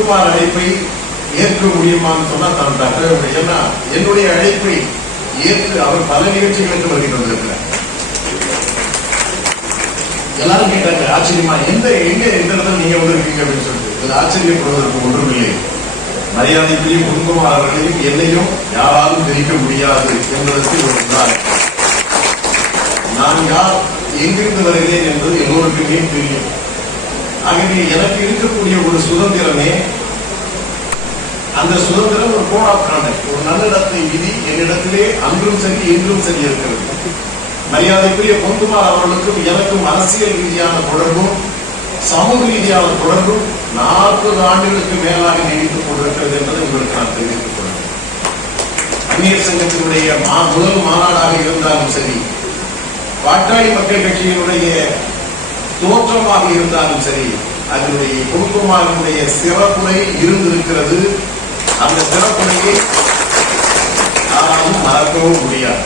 பொன்குமார் அழைப்பை ஏற்க முடியுமான்னு சொன்னா தான் தக்க ஏன்னா என்னுடைய அழைப்பை ஏற்று அவர் பல நிகழ்ச்சிகளுக்கு வருகை வந்திருக்கிறார். எல்லாரும் கேட்டாங்க ஆச்சரியமா எந்த எங்க எந்த இடத்துல நீங்க வந்திருக்கீங்க அப்படின்னு சொல்லிட்டு. இதுல ஆச்சரியப்படுவதற்கு ஒன்றுமில்லை. மரியாதைக்குரிய பொன்குமார் அவர்களையும் என்னையும் யாராலும் பிரிக்க முடியாது என்பதற்கு ஒரு உதாரணம். நான் யார் எங்கிருந்து வருகிறேன் என்பது எல்லோருக்குமே தெரியும். ஆகவே எனக்கு இருக்கக்கூடிய ஒரு சுதந்திரமே அந்த சுதந்திரம் ஒரு கோட் ஆஃப் கான்டக்ட் ஒரு நல்லிடத்தை விதி என்னிடத்திலே அன்றும் சரி இன்றும் சரி இருக்கிறது. மரியாதைக்குரிய பொன்குமார் அவர்களுக்கும் எனக்கும் அரசியல் ரீதியான தொடர்பும் சமூக ரீதியான தொடர்பும் நாற்பது ஆண்டுகளுக்கு மேலாக நீடித்துக் கொண்டிருக்கிறது என்பதை உங்களுக்கு நான் தெரிவித்துக் கொள்கிறேன். அந்நியர் சங்கத்தினுடைய மா- முதல் மாநாடாக இருந்தாலும் சரி பாட்டாளி மக்கள் கட்சியினுடைய தோற்றமாக இருந்தாலும் சரி அதனுடைய பொன்குமாரனுடைய சிறப்புரை இருந்திருக்கிறது. அந்த சிறப்புரையை யாராலும் மறக்கவும் முடியாது.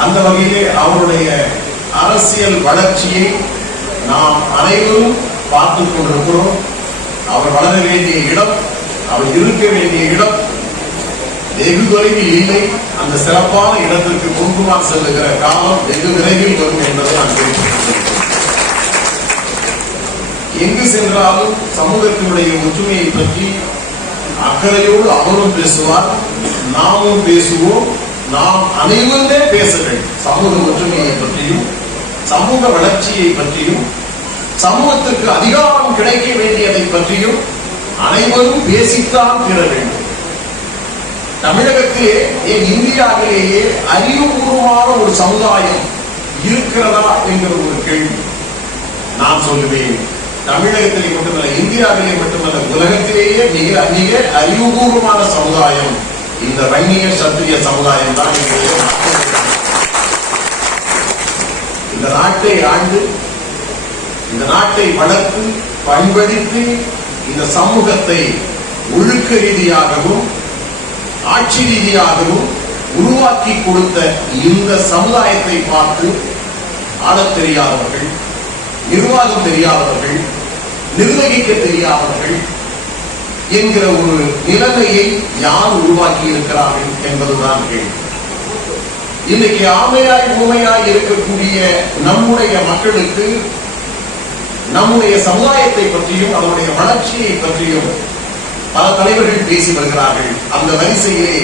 அந்த வகையிலே அவருடைய அரசியல் வளர்ச்சியை நாம் அனைவரும் பார்த்துக் கொண்டிருக்கிறோம். அவர் வளர வேண்டிய இடம் அவர் இருக்க வேண்டிய இடம் வெகு தொலைவில் இல்லை. அந்த சிறப்பான இடத்திற்கு குங்குமார் செல்லுகிற காலம் வெகு விரைவில் வரும் என்பதை நான் தெரிவித்துக் எங்கு சென்றாலும் சமூகத்தினுடைய ஒற்றுமையை பற்றி அக்கறையோடு அவரும் பேசுவார் நாமும் பேசுவோம். நாம் அனைவருமே பேச வேண்டும். சமூக ஒற்றுமையை பற்றியும் சமூக வளர்ச்சியை பற்றியும் சமூகத்துக்கு அதிகாரம் கிடைக்க வேண்டியதை பற்றியும் அனைவரும் பேசித்தான் பெற வேண்டும். தமிழகத்திலே ஏன் இந்தியாவிலேயே அறிவுபூர்வமான ஒரு சமுதாயம் இருக்கிறதா என்கிற ஒரு கேள்வி நான் சொல்லுவேன். தமிழகத்திலே மட்டுமல்ல இந்தியாவிலே மட்டுமல்ல உலகத்திலேயே மிக மிக அறிவுபூர்வமான சமுதாயம் இந்த வன்னிய சத்திரிய சமுதாயம் தான் இந்த நாட்டை ஆண்டு இந்த நாட்டை வளர்த்து பண்படுத்தி இந்த சமூகத்தை ஒழுக்க ரீதியாகவும் ஆட்சி ரீதியாகவும் உருவாக்கி கொடுத்த இந்த சமுதாயத்தை பார்த்து ஆடத் தெரியாதவர்கள் நிர்வாகம் தெரியாதவர்கள் நிர்வகிக்க தெரியாதவர்கள் என்கிற ஒரு நிலைமையை யார் உருவாக்கி இருக்கிறார்கள் என்பதுதான் கேள்வி. இன்னைக்கு ஆமையாய் ஊமையாய் இருக்கக்கூடிய நம்முடைய மக்களுக்கு நம்முடைய சமுதாயத்தை பற்றியும் அதனுடைய வளர்ச்சியை பற்றியும் பல தலைவர்கள் பேசி வருகிறார்கள். அந்த வரிசையிலே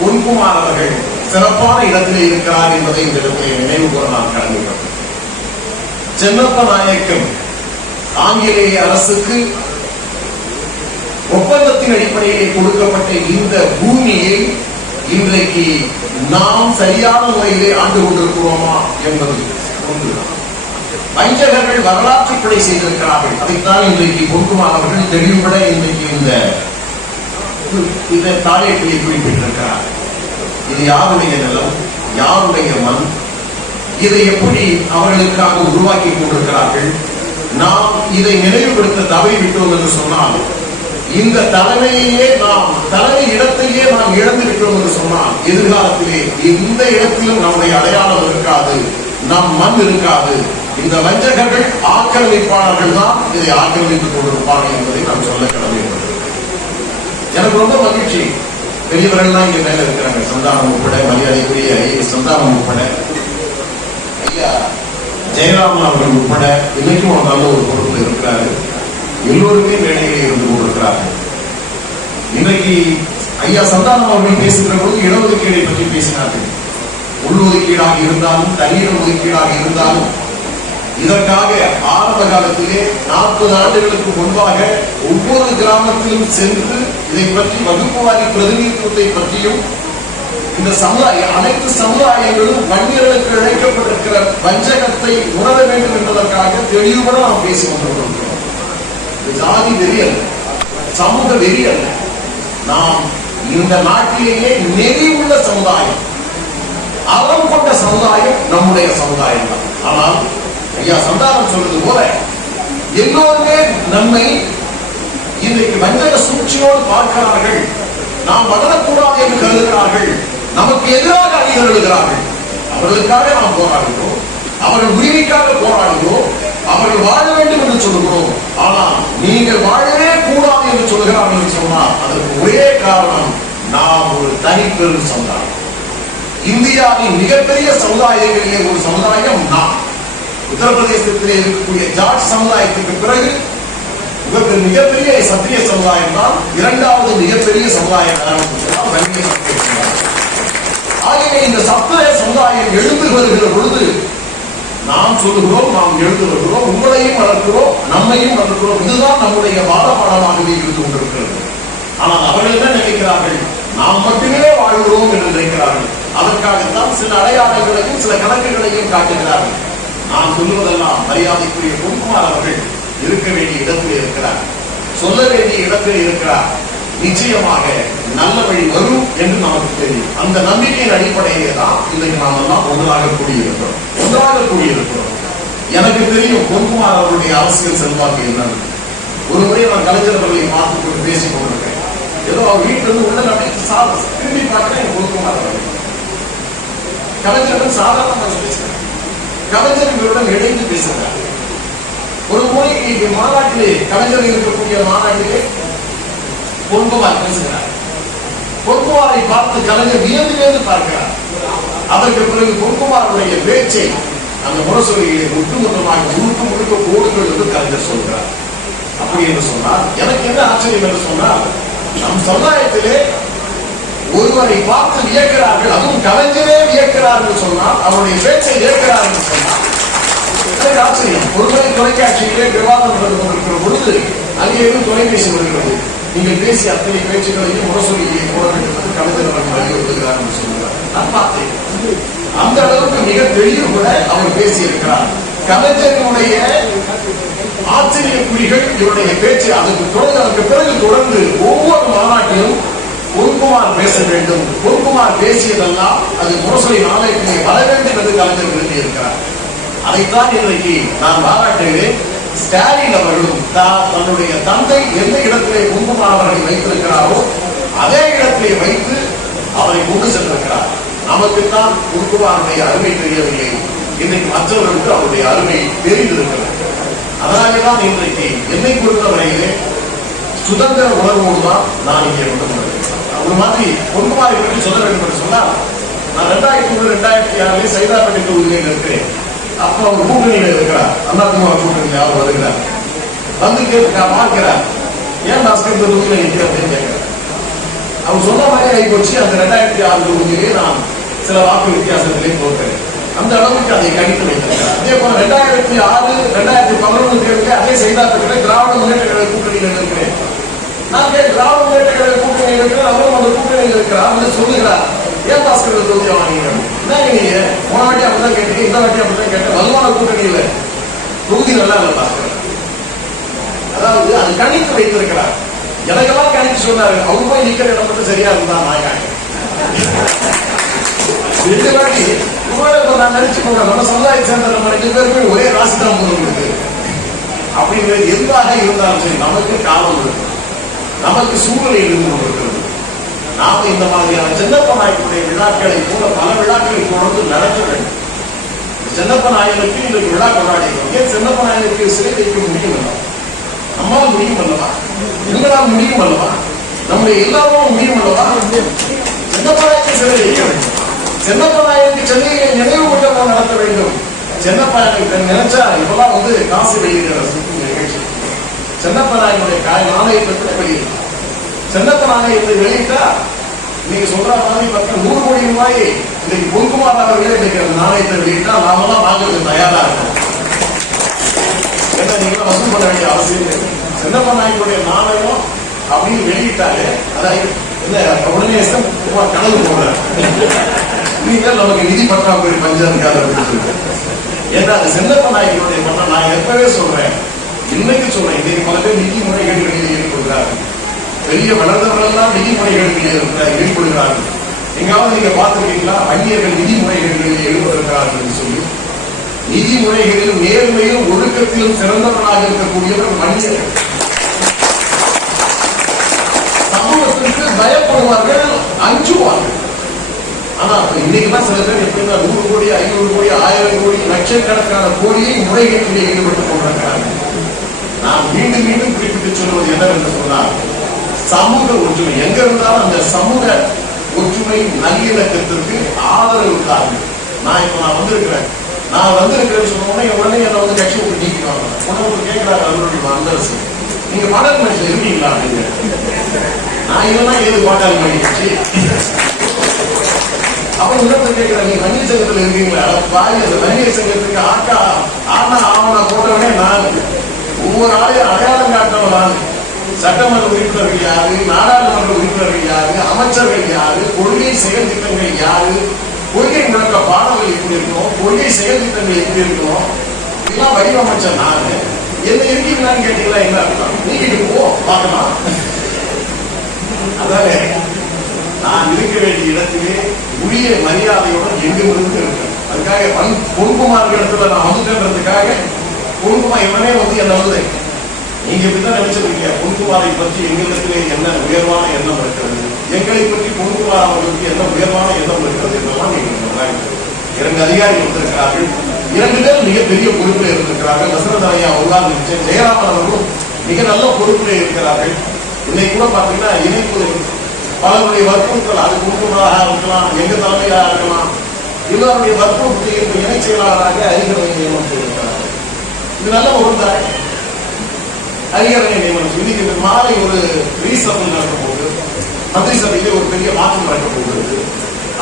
பொன்குமார் அவர்கள் சிறப்பான இடத்திலே இருக்கிறார் என்பதை இந்த இடத்திலே நினைவு கூற நான் கடமைப்பட்டேன் சென்னப்ப நாயக்கம் ஆங்கிலேய அரசுக்கு ஒப்பந்தத்தின் அடிப்படையிலே கொடுக்கப்பட்ட இந்த பூமியை இன்றைக்கு நாம் சரியான முறையிலே ஆண்டு கொண்டிருக்கிறோமா என்பது ஒன்றுதான். வஞ்சகர்கள் வரலாற்று பிழை செய்திருக்கிறார்கள். அதைத்தான் இன்றைக்கு பொன்குமார் அவர்கள் தெளிவுபட இன்றைக்கு இந்த இந்த தாழைப்பியை குறிப்பிட்டிருக்கிறார். இது யாருடைய நிலம்? யாருடைய மண்? இதை எப்படி அவர்களுக்காக உருவாக்கி கொண்டிருக்கிறார்கள்? நாம் இதை நினைவுபடுத்த தவறிவிட்டோம் என்று சொன்னால் இந்த தலைமையையே நாம் தலைமை இடத்தையே நாம் இழந்து விட்டோம் என்று சொன்னால் எதிர்காலத்திலே இந்த இடத்திலும் நம்முடைய அடையாளம் இருக்காது நம் மண் இருக்காது. இந்த வஞ்சகர்கள் ஆக்கிரமிப்பாளர்கள் தான் இதை ஆக்கிரமித்துக் கொண்டிருப்பார்கள் என்பதை நாம் சொல்ல கடமைப்பட்டது எனக்கு ரொம்ப மகிழ்ச்சி. பெரியவர்கள்லாம் இங்க மேல இருக்கிறாங்க. சந்தானம் உட்பட மரியாதைக்குரிய ஐயா சந்தானம் உட்பட. ஐயா ஜெயராமன் அவர்கள் உட்பட இன்னைக்கும் ஒரு நல்ல ஒரு பொறுப்பில் இருக்கிறாரு. எல்லோருமே மேடையிலே இருந்து கொண்டிருக்கிறார்கள். இன்னைக்கு ஐயா சந்தானம் அவர்கள் பேசுகிற பொழுது இடஒதுக்கீடை பற்றி பேசினார்கள். உள்ஒதுக்கீடாக இருந்தாலும் தனியிட ஒதுக்கீடாக இருந்தாலும் இதற்காக ஆரம்ப காலத்திலே நாற்பது ஆண்டுகளுக்கு முன்பாக ஒவ்வொரு கிராமத்திலும் சென்று இதை பற்றி வகுப்புவாரி பிரதிநிதித்துவத்தை பற்றியும் இந்த சமுதாய அனைத்து சமுதாயங்களும் வன்னியர்களுக்கு இழைக்கப்பட்டிருக்கிற வஞ்சகத்தை உணர வேண்டும் என்பதற்காக தெளிவுபட நாம் பேசி கொண்டிருக்கிறோம். இது ஜாதி வெறி அல்ல. சமூக வெறி அல்ல. நாம் இந்த நாட்டிலேயே நெறி உள்ள சமுதாயம். அறம் கொண்ட சமுதாயம் நம்முடைய சமுதாயம் தான். ஆனால் ஐயா சந்தானம் சொல்றது போல எல்லோருமே நம்மை இன்றைக்கு வஞ்சக சூழ்ச்சியோடு பார்க்கிறார்கள். நாம் வளரக்கூடாது என்று கருதுகிறார்கள். எதிராக எழுகிறார்கள் அவர்களுக்காக நாம் போராடுகிறோம். அவர்கள் உரிமைக்காக போராடுகிறோம். அவர்கள் வாழ வேண்டும் என்று சொல்லுகிறோம். ஆனால் நீங்கள் வாழவே கூடாது என்று சொல்கிறார்கள் என்று சொன்னால் அதற்கு ஒரே காரணம் நாம் ஒரு தனிப்பெரும் சமுதாயம். இந்தியாவின் மிகப்பெரிய சமுதாயங்களிலே ஒரு சமுதாயம் நாம். உத்தரப்பிரதேசத்திலே இருக்கக்கூடிய ஜாட் சமுதாயத்துக்கு பிறகு மிக- மிகப்பெரிய சத்திரிய சமுதாயம் தான். இரண்டாவது மிகப்பெரிய சமுதாயம் யாருன்னு ஆகவே இந்த சத்திரிய சமுதாயம் எழுந்து வருகிற பொழுது நாம் சொல்லுகிறோம் நாம் எழுந்து வருகிறோம் உங்களையும் வளர்க்கிறோம் நம்மையும் வளர்க்கிறோம். இதுதான் நம்முடைய வாத பாடமாகவே இருந்து கொண்டிருக்கிறது. ஆனால் அவர்கள் என்ன நினைக்கிறார்கள்? நாம் மட்டுமே வாழ்கிறோம் என்று நினைக்கிறார்கள். அதற்காகத்தான் சில அடையாளங்களையும் சில கணக்குகளையும் காட்டுகிறார்கள். நான் சொல்லுவதெல்லாம் மரியாதைக்குரிய பொன்குமார் அவர்கள் இருக்க வேண்டிய இடத்தில் இருக்கிறார். சொல்ல வேண்டிய இடத்தில் இருக்கிறார். நிச்சயமாக நல்ல வழி வரும் என்று நமக்கு தெரியும். அந்த நம்பிக்கையின் அடிப்படையிலே தான் இன்றைக்கு நாம் எல்லாம் ஒன்றாக கூடியிருக்கிறோம். ஒன்றாக கூடியிருக்கிறோம். எனக்கு தெரியும் பொன்குமார் அவருடைய அரசியல் செல்வாக்கு என்னன்னு. ஒரு முறை நான் கலைஞர் அவர்களை பார்த்து கொண்டு பேசிக் கொண்டிருக்கேன். ஏதோ அவர் வீட்டுல இருந்து உள்ள நம்பிக்கை சாப்பிட திரும்பி பார்க்கிறேன் பொன்குமார் அவர்கள் கலைஞர்கள் சாதாரணமாக பேசுகிறார் கலைஞர்களுடன் இணைந்து பேசுகிறார் ஒரு முறை இங்கே மாநாட்டிலே கலைஞர் இருக்கக்கூடிய மாநாட்டிலே பொன்குமார் பேசுகிறார். பொன்குமாரை பார்த்து கலைஞர் வியந்து வியந்து பார்க்கிறார். அதற்கு பிறகு பொன்குமாருடைய பேச்சை அந்த முரசொலியிலே ஒட்டுமொத்தமாக முழுக்க முழுக்க போடுங்கள் என்று கலைஞர் சொல்கிறார். அப்படி என்று சொன்னால் எனக்கு என்ன ஆச்சரியம் என்று சொன்னால் நம் சமுதாயத்திலே ஒருவரை பார்த்து வியக்கிறார்கள் அதுவும் கலைஞரே வியக்கிறார்கள் சொன்னால் அவருடைய பேச்சை ஏற்கிறார் என்று சொன்னால் ஆச்சரியம். ஒருவரை தொலைக்காட்சியிலே விவாதம் நடந்து கொண்டிருக்கிற பொழுது அங்கே இருந்து தொலைபேசி வருகிறது. நீங்கள் பேசிய அத்தனை பேச்சுகளையும் முரசொலியை போட கவிதை அவர்கள் வலியுறுத்துகிறார் என்று சொல்கிறார் நான் பார்த்தேன். அந்த அளவுக்கு மிக கூட அவர் பேசியிருக்கிறார். கலைஞரினுடைய ஆச்சரிய குறிகள் இவருடைய பேச்சு அதற்கு தொடர்ந்து அதற்கு பிறகு தொடர்ந்து ஒவ்வொரு மாநாட்டிலும் பொன்குமார் பேச வேண்டும். பொன்குமார் பேசியதெல்லாம் அது முரசொலி நாளைக்கு வர வேண்டும் என்று கலைஞர் விரும்பியிருக்கிறார். அதைத்தான் இன்றைக்கு நான் பாராட்டுகிறேன். ஸ்டாலின் அவர்களும் தன்னுடைய தந்தை எந்த இடத்திலே பொன்குமார் அவர்களை வைத்திருக்கிறாரோ அதே இடத்திலே வைத்து அவரை கொண்டு சென்றிருக்கிறார். நமக்குத்தான் பொன்குமாருடைய அருமை தெரியவில்லை. இன்னைக்கு மற்றவர்களுக்கு அவருடைய அருமை தெரிந்திருக்கிறது. அதனாலேதான் இன்றைக்கு என்னை பொறுத்தவரையிலே சுதந்திர உணர்வோடு தான் நான் இங்கே கொண்டு ஒரு மாதிரி பொன்குமாரை பற்றி சொல்ல வேண்டும் என்று சொன்னால் நான் ரெண்டாயிரத்தி மூணு ரெண்டாயிரத்தி ஆறுல சைதாப்பேட்டை தொகுதியில் இருக்கிறேன் அப்போ அவர் கூட்டணியில் இருக்கிறார். அதிமுக கூட்டணியில் அவர் வருகிறார். வந்து கேட்க பார்க்கிறார் ஏன் நான் இந்த தொகுதியில் நிற்கிற அப்படின்னு கேட்கிறார் அவர் சொன்ன மாதிரி ஆகி போச்சு அந்த ரெண்டாயிரத்தி ஆறு தொகுதியிலே நான் சில வாக்கு வித்தியாசத்திலே போட்டேன். அந்த அளவுக்கு அதை கணித்து வைத்திருக்கிறார். அதே போல ரெண்டாயிரத்தி ஆறு ரெண்டாயிரத்தி பதினொன்று தேர்தலில் அதே செய்தாத்திலே திராவிட முன்னேற்ற கழக கூட்டணியில் இருக்கிறேன். நான் கேட்டு திராவிட முன்னேற்ற கழக கூட்டணியில் இருக்கிறேன்? அவரும் அந்த கூட்டணியில் இருக்கிறார் வந்து சொல்லுகிறார். ஏன் பாஸ்கர் தொகுதியை வாங்கிங்க என்னங்க நீங்க போன வாட்டி அப்படிதான் கேட்டீங்க இந்த வாட்டி அப்படிதான் கேட்டேன். வலுவான கூட்டணியில் தொகுதி நல்லா இல்லை அதாவது அது கணித்து வைத்திருக்கிறார். எனக்கெல்லாம் கணித்து சொன்னாரு. அவங்க போய் நிக்கிற இடம் மட்டும் சரியா இருந்தா நாயகாங்க ரெண்டு வாட்டி. நான் நினைச்சு போறேன் நம்ம சமுதாய சேர்ந்த நம்ம ரெண்டு பேருமே ஒரே ராசி தான் போகிறது அப்படிங்கிறது எந்தாக இருந்தாலும் சரி நமக்கு காலம் இருக்கு. நமக்கு சூழ்நிலை இருந்து கொண்டிருக்கிறது. நாம இந்த மாதிரியான சின்னப்ப நாயகனுடைய விழாக்களை போல பல விழாக்களை தொடர்ந்து நடத்த வேண்டும். சின்னப்ப நாயகனுக்கு இன்றைக்கு விழா கொண்டாடி ஏன் சின்னப்ப நாயகனுக்கு சிறை வைக்க முடியும் அல்லவா? நம்மால் முடியும் அல்லவா? எங்களால் முடியும் அல்லவா? நம்முடைய எல்லாரும் முடியும் அல்லவா? சின்னப்ப நாயக்கு சிறை வைக்க வேண்டும். சின்னப்ப நாயகனுக்கு சென்னையிலே நினைவு மண்டபம் நடத்த வேண்டும். சின்னப்ப நினைச்சா இப்பெல்லாம் வந்து காசு வெளியிடுற நிகழ்ச்சி. சின்னப்ப காய காய் நாணயத்தை வெளியிடும் சின்னப்ப நாணயத்தை வெளியிட்டா நீங்க சொல்ற மாதிரி பார்த்தா நூறு கோடி ரூபாய் இன்னைக்கு பொன்குமார் அவர்களே இன்னைக்கு அந்த நாணயத்தை வெளியிட்டா நாமெல்லாம் வாங்குறதுக்கு தயாரா இருக்கும். ஏன்னா நீங்க வசூல் பண்ண வேண்டிய அவசியம் இல்லை. சின்னப்ப நாயனுடைய நாணயம் அப்படின்னு வெளியிட்டாலே அதாவது என்ன உடனே சும்மா கனவு போடுறேன் நீங்க நமக்கு நிதி பற்றாக்குறை பஞ்சம் இருக்காது அப்படின்னு சொல்லிட்டு ஏன்னா அது சின்னப்ப நாயகனுடைய பண்ண நான் எப்பவே சொல்றேன் இன்னைக்கு சொல்றேன் இன்னைக்கு பல பேர் நிதி முறைகேடுகளில் ஈடுபடுகிறார்கள் பெரிய வளர்ந்தவர்களெல்லாம் நிதி ஈடுபடுகிறார்கள். எங்காவது நீங்க பார்த்திருக்கீங்களா? அந்நியர்கள் நிதி முறைகேடுகளில் ஈடுபடுகிறார்கள் சொல்லி. நிதி முறைகளிலும் நேர்மையிலும் ஒழுக்கத்திலும் சிறந்தவனாக இருக்கக்கூடியவர் மனிதர்கள். சமூகத்திற்கு பயப்படுவார்கள் அஞ்சுவார்கள். ஆனா இன்னைக்குதான் சில பேர் எப்படின்னா நூறு கோடி ஐநூறு கோடி ஆயிரம் கோடி லட்சக்கணக்கான கோடியை முறைகேட்டிலே ஈடுபட்டுக் கொண்டிருக்கிறார்கள். நான் மீண்டும் மீண்டும் குறிப்பிட்டு சொல்வது என்னவென்று சொன்னால் சமூக ஒற்றுமை. எங்க இருந்தாலும் அந்த சமூக ஒற்றுமை நல்லிணக்கத்திற்கு ஆதரவு காரணம். நான் இப்ப நான் வந்திருக்கிறேன். நான் வந்திருக்கிறேன்னு சொன்ன உடனே உடனே என்ன வந்து கட்சி விட்டு நீக்கிடுவாங்க. உடனே வந்து கேட்கிறாங்க அவருடைய வந்தரசு நீங்க பாடல் மனுஷன் இருக்கீங்களா அப்படிங்க நான் இல்லைன்னா ஏது பாட்டாளி மணி அப்ப இன்னொருத்தர் கேட்கிறாங்க நீங்க வன்னிய சங்கத்துல இருக்கீங்களா பாய் அந்த வன்னிய சங்கத்துக்கு ஆக்கா ஆனா ஆவணா போட்டவனே நான். ஒவ்வொரு ஆளையும் அடையாளம் காட்டவன் நான். சட்டமன்ற உறுப்பினர்கள் யாரு நாடாளுமன்ற உறுப்பினர்கள் யாரு அமைச்சர்கள் யாரு கொள்கை செயல் திட்டங்கள் யாரு கொள்கை முழக்க பாடங்கள் எப்படி இருக்கணும் கொள்கை செயல் திட்டங்கள் எப்படி இருக்கணும் இதெல்லாம் வடிவமைச்ச நானு. என்ன இருக்கீங்களான்னு கேட்டீங்களா என்ன அர்த்தம்? நீங்க போ பார்க்கலாம் அதாவது நான் இருக்க வேண்டிய இடத்திலே உரிய மரியாதையோட எங்கிருந்து இருக்கேன் அதுக்காக பண் பொன்குமார் இடத்துல நான் வந்துட்டேன்றதுக்காக பொன்குமார் இவனே வந்து என்ன வந்து நீங்க இப்படிதான் நினைச்சிருக்கீங்க. பொன்குமாரை பற்றி எங்களிடத்திலே என்ன உயர்வான எண்ணம் இருக்கிறது? எங்களை பற்றி பொன்குமார் அவர்களுக்கு என்ன உயர்வான எண்ணம் இருக்கிறது என்றெல்லாம் நீங்க சொல்றாங்க. இரண்டு அதிகாரிகள் வந்திருக்கிறார்கள் இரண்டு பேர் மிகப்பெரிய பொறுப்பில் இருந்திருக்கிறார்கள். வசனதரையா உருவாங்க ஜெயராமன் அவர்களும் மிக நல்ல பொறுப்பில் இருக்கிறார்கள். இன்னைக்கு கூட பாத்தீங்கன்னா இணைப்பு பலருடைய வற்புறுத்தல் அது குடும்பமாக இருக்கலாம் எங்க தலைமையாக இருக்கலாம் எல்லாருடைய வற்புறுத்தல் இணை செயலாளராக அறிஞரை நியமனம் செய்திருக்கிறார்கள் இது நல்ல ஒரு அதிகாரியை நியமனம் இன்னைக்கு இந்த மாலை ஒரு ரீசபிள் நடக்க போகுது மந்திரி சபையிலே ஒரு பெரிய மாற்றம் நடக்க போகுது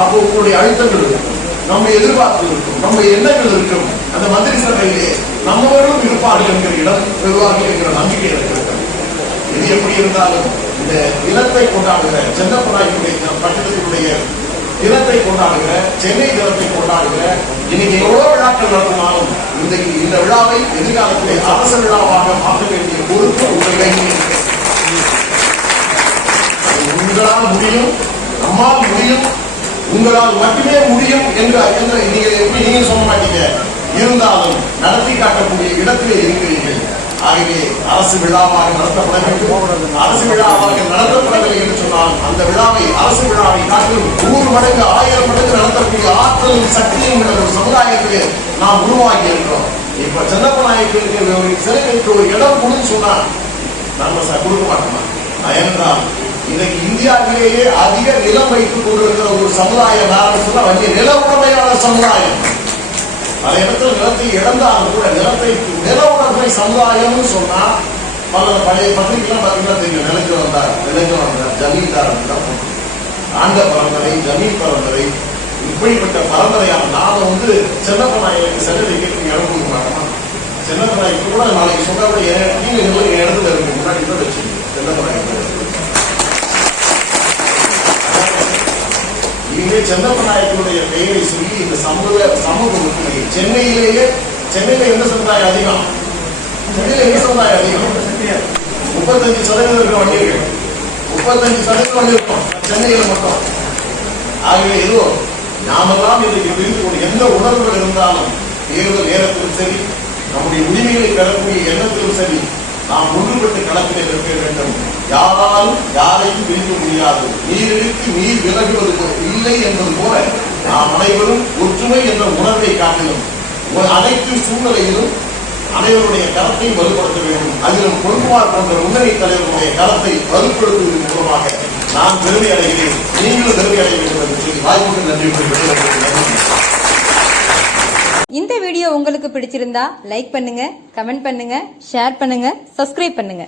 அப்போ உங்களுடைய அழுத்தங்கள் இருக்கும். நம்ம எதிர்பார்ப்பு இருக்கும். நம்ம எண்ணங்கள் இருக்கும். அந்த மந்திரி சபையிலே நம்மவர்களும் இருப்பார்கள் என்கிற இடம் பெறுவார்கள் என்கிற நம்பிக்கை இருக்கிறது இது எப்படி இருந்தாலும் இந்த தினத்தை கொண்டாடுகிற சென்னப்பராயுடைய பட்டணத்தினுடைய தினத்தை கொண்டாடுகிற சென்னை தினத்தை கொண்டாடுகிற இன்னைக்கு எவ்வளவு விழாக்கள் நடத்தினாலும் இந்த இந்த விழாவை எதிர்காலத்திலே அரச விழாவாக மாற்ற வேண்டிய பொறுப்பு உங்கள் உங்களால் முடியும் நம்மால் முடியும் உங்களால் மட்டுமே முடியும் என்று நீங்க எப்படி நீங்க சொல்ல மாட்டீங்க? இருந்தாலும் நடத்தி காட்டக்கூடிய இடத்திலே இருக்கிறீர்கள். ஆகவே அரசு விழாவாக நடத்தப்பட வேண்டும். அரசு விழாவாக நடத்தப்பட என்று சொன்னால் அந்த விழாவை அரசு விழாவை காட்டிலும் நூறு மடங்கு ஆயிரம் மடங்கு நடத்தக்கூடிய ஆற்றலும் சக்தியும் உள்ள ஒரு சமுதாயத்திலே நாம் உருவாக்கி இருக்கிறோம். இப்ப சென்னப்ப நாயக்கருக்கு ஒரு சிலைகளுக்கு ஒரு இடம் கொடுன்னு சொன்னா நம்ம கொடுக்க மாட்டோமா? ஏனென்றால் இன்னைக்கு இந்தியாவிலேயே அதிக நிலம் வைத்துக் கொண்டிருக்கிற ஒரு சமுதாயம் யாருன்னு சொன்னா நில உடைமையாளர் சமுதாயம். பல இடத்துல நிலத்தை இழந்தாலும் கூட நிலத்தை நில உடமை சமுதாயம்னு சொன்னா பல பழைய பத்திரிகைலாம் பாத்தீங்கன்னா தெரியும். நிலக்கு வந்தார் நிலக்கு வந்தார் ஜமீன்தார் தான். ஆண்ட பரம்பரை ஜமீன் பரம்பரை இப்படிப்பட்ட பரம்பரையான நாம வந்து சென்னப்ப நாயகருக்கு கேட்டு இடம் கொடுக்க மாட்டோமா? கூட நாளைக்கு சொன்னா நீங்க இடத்துல இருக்கு முன்னாடி கூட வச்சுக்கோங்க. சென்னப்ப நாயகர் இங்கே பெயரை சொல்லி இந்த சமூக சமூக ஒற்றுமை சென்னையிலேயே சென்னையில எந்த சமுதாயம் அதிகம்? சென்னையில எந்த சமுதாயம் அதிகம்? முப்பத்தஞ்சு சதவீதம் இருக்கிற வண்டிகள். முப்பத்தஞ்சு சதவீதம் வந்திருக்கோம் சென்னையில மட்டும். ஆகவே ஏதோ நாமெல்லாம் இன்றைக்கு பிரித்து கொண்டு எந்த உணர்வுகள் இருந்தாலும் தேர்தல் நேரத்திலும் சரி நம்முடைய உரிமைகளை பெறக்கூடிய எண்ணத்திலும் சரி நாம் ஒன்றுபட்டு களத்திலே நிற்க வேண்டும். யாராலும் யாரையும் பிரிக்க முடியாது. நீரிற்கு நீர் விலகுவது இல்லை என்பது போல நாம் அனைவரும் ஒற்றுமை என்ற உணர்வை காட்டிலும் ஒரு அனைத்து சூழ்நிலையிலும் அனைவருடைய கரத்தை வலுப்படுத்த வேண்டும். அதிலும் பொன்குமார் போன்ற முன்னணி தலைவருடைய கரத்தை வலுப்படுத்துவதன் மூலமாக நான் பெருமை அடைகிறேன். நீங்களும் பெருமை அடைய வேண்டும் என்று சொல்லி வாய்ப்புக்கு நன்றி கூறி இந்த வீடியோ உங்களுக்கு பிடிச்சிருந்தா லைக் பண்ணுங்க கமெண்ட் பண்ணுங்க ஷேர் பண்ணுங்க சப்ஸ்கிரைப் பண்ணுங்க.